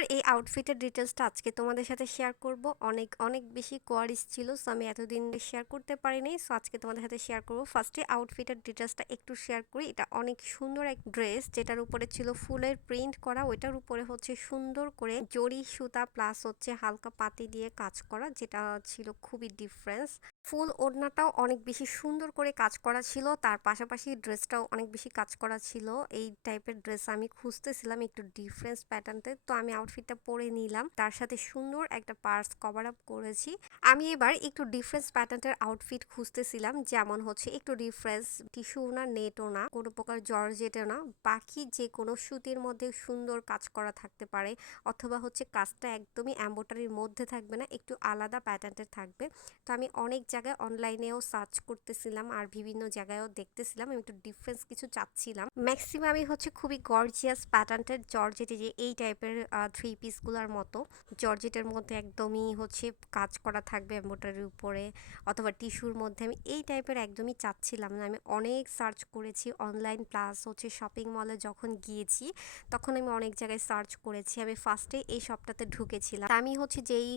সুন্দর এই আউটফিটের ডিটেলসটা আজকে তোমাদের সাথে শেয়ার করব। অনেক অনেক বেশি কোয়ারিজ ছিল, সো আমি এতদিন শেয়ার করতে পারিনি, সো আজকে তোমাদের সাথে শেয়ার করব। ফার্স্টে আউটফিটের ডিটেলসটা একটু শেয়ার করি। এটা অনেক সুন্দর এক ড্রেস, যেটার উপরে ছিল ফুলের প্রিন্ট করা, ওইটার উপরে হচ্ছে সুন্দর করে জরি সুতা প্লাস হচ্ছে হালকা পাতি দিয়ে কাজ করা, যেটা ছিল খুবই ডিফারেন্স। ফুল ওড়নাটাও অনেক বেশি সুন্দর করে কাজ করা ছিল, তার পাশাপাশি ড্রেসটাও অনেক বেশি কাজ করা ছিল। এই টাইপের ড্রেস আমি খুঁজতেছিলাম একটু ডিফারেন্স প্যাটার্নতে, তো আমি আউটফিটটা পরে নিলাম, তার সাথে সুন্দর একটা পার্স কভার আপ করেছি। আমি এবার একটু ডিফারেন্স প্যাটার্নের আউটফিট খুঁজতেছিলাম, যেমন হচ্ছে একটু ডিফারেন্স, টিস্যু না, নেটও না, কোনো প্রকার জর্জেটও না, বাকি যে কোনো সুতির মধ্যে সুন্দর কাজ করা থাকতে পারে, অথবা হচ্ছে কাজটা একদমই এম্ব্রয়ডারির মধ্যে থাকবে না, একটু আলাদা প্যাটার্নের থাকবে। তো আমি অনেক জায়গায় অনলাইনেও সার্চ করতেছিলাম আর বিভিন্ন জায়গায়ও দেখতেছিলাম, আমি একটু ডিফারেন্স কিছু চাচ্ছিলাম। ম্যাক্সিমামই হচ্ছে খুবই গর্জিয়াস প্যাটার্নের জর্জেটে, যে এই টাইপের থ্রি পিসগুলোর মতো জর্জেটের মধ্যে একদমই হচ্ছে কাজ করা থাকবে এমব্রয়ডারির উপরে, অথবা টিস্যুর মধ্যে। আমি এই টাইপের একদমই চাচ্ছিলাম না। আমি অনেক সার্চ করেছি অনলাইন প্লাস হচ্ছে শপিং মলে যখন গিয়েছি তখন আমি অনেক জায়গায় সার্চ করেছি। আমি ফার্স্টে এই শপটাতে ঢুকেছিলাম। আমি হচ্ছে যেই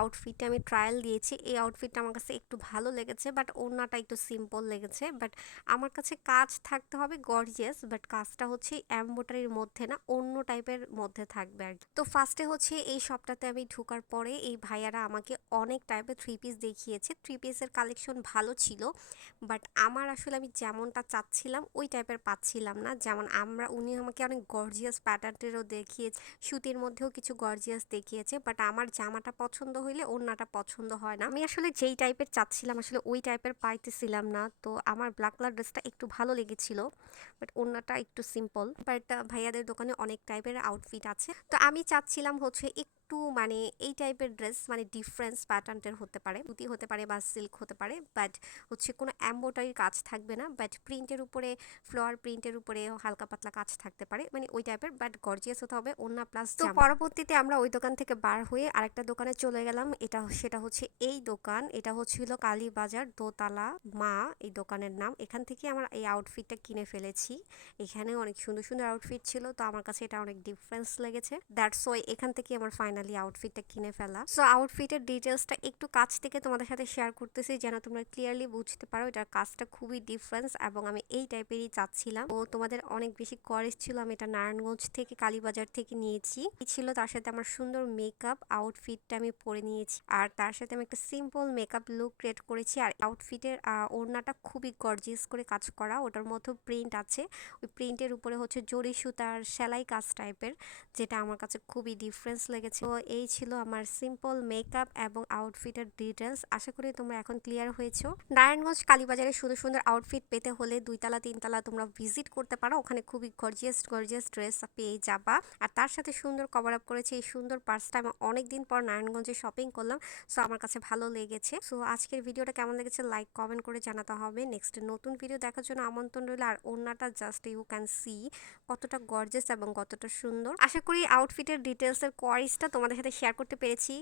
আউটফিটটা আমি ট্রায়াল দিয়েছি, এই আউটফিটটা আমার কাছে একটু ভালো লেগেছে, বাট ওড়নাটা একটু সিম্পল লেগেছে। বাট আমার কাছে কাজ থাকতে হবে গর্জিয়াস, বাট কাজটা হচ্ছে এমব্রয়ডারির মধ্যে না, অন্য টাইপের মধ্যে থাকবে আর কি। তো ফার্স্টে হচ্ছে এই শপটাতে আমি ঢোকার পরে এই ভাইয়ারা আমাকে অনেক টাইপের থ্রি পিস দেখিয়েছে। থ্রি পিসের কালেকশন ভালো ছিল, বাট আমার আসলে আমি যেমনটা চাচ্ছিলাম ওই টাইপের পাচ্ছিলাম না। যেমন উনি আমাকে অনেক গর্জিয়াস প্যাটার্নেরও দেখিয়েছে, সুতির মধ্যেও কিছু গর্জিয়াস দেখিয়েছে, বাট আমার জামাটা পছন্দ হইলে ওড়নাটা পছন্দ হয় না। আমি আসলে যেই টাইপের চাচ্ছিলাম আসলে ওই টাইপের পাইতেছিলাম না। তো আমার ব্ল্যাক কালার ড্রেসটা একটু ভালো লেগেছিল, বাট ওড়নাটা একটু সিম্পল। বাট ভাইয়াদের দোকানে অনেক টাইপের আউটফিট আছে, তো আমি চাচ্ছিলাম হচ্ছে একটু মানে এই টাইপের ড্রেস, মানে ডিফারেন্স প্যাটার্নের হতে পারে, সুতি হতে পারে বা সিল্ক হতে পারে, বাট হচ্ছে কোনো এমব্রয়ডারি কাজ থাকবে না, বাট প্রিন্টের উপরে, ফ্লোয়ার প্রিন্টের উপরে হালকা পাতলা কাজ থাকতে পারে, মানে ওই টাইপের, বাট গর্জিয়াস হতে হবে ওড়না প্লাস জামা। তো পরবর্তীতে আমরা ওই দোকান থেকে বার হয়ে আরেকটা দোকানে চলে গেলাম। সেটা হচ্ছে এই দোকান, এটা হচ্ছিল কালীবাজার দোতলা মা, এই দোকানের নাম। এখান থেকে আমরা এই আউটফিটটা কিনে ফেলেছি। এখানে অনেক সুন্দর সুন্দর আউটফিট ছিল, তো আমার কাছে এটা অনেক ডিফারেন্স লেগেছে, দ্যাটস ওয়াই এখান থেকে আমার ফাইনালি আউটফিটটা কিনে ফেলা। সো আউটফিটের ডিটেলসটা একটু কাছ থেকে তোমাদের সাথে শেয়ার করতেছি, যেন তোমরা ক্লিয়ারলি বুঝতে পারো এটার কাজটা খুবই ডিফারেন্স, এবং আমি এই টাইপেরই চাচ্ছিলাম। ও তোমাদের অনেক বেশি কোয়ারিজ ছিল, আমি এটা নারায়ণগঞ্জ থেকে কালীবাজার থেকে নিয়েছি। ছিল তার সাথে আমার সুন্দর মেকআপ আউটফিটটা আমি পরে নিয়েছি, আর তার সাথে আমি একটা সিম্পল মেকআপ লুক ক্রিয়েট করেছি। আর আউটফিটের ওড়নাটা খুবই গর্জিয়াস করে কাজ করা, ওটার মধ্যে প্রিন্ট আছে, ওই প্রিন্টের উপরে হচ্ছে জরি সুতার সেলাই কাজ টাইপের, যেটা আমার কাছে খুবই ডিফারেন্স লেগেছে। তো এই ছিল আমার সিম্পল মেকআপ এবং আউটফিটের ডিটেলস। আশা করি তোমরা এখন ক্লিয়ার হয়েছো। নারায়ণগঞ্জ কালীবাজারে সুন্দর সুন্দর আউটফিট পেতে হলে 2 তলা 3 তলা তোমরা ভিজিট করতে পারো, ওখানে খুবই গর্জিয়াস গর্জিয়াস ড্রেস পেয়ে যাবা। আর তার সাথে সুন্দর কভার আপ করেছে এই সুন্দর পার্সটা। আমি অনেকদিন পর নারায়ণগঞ্জে শপিং করলাম, সো আমার কাছে ভালো লেগেছে। সো আজকের ভিডিওটা কেমন লেগেছে লাইক কমেন্ট করে জানাতে হবে। নেক্সট নতুন ভিডিও দেখার জন্য আমন্ত্রণ রইল। আর ওড়নাটা জাস্ট ইউ ক্যান সি কতটা গর্জিয়াস এবং কতটা সুন্দর। আশা করি আউটফিটের ডিটেলসের কোয়ারিজটা তোমাদের সাথে শেয়ার করতে পেরেছি।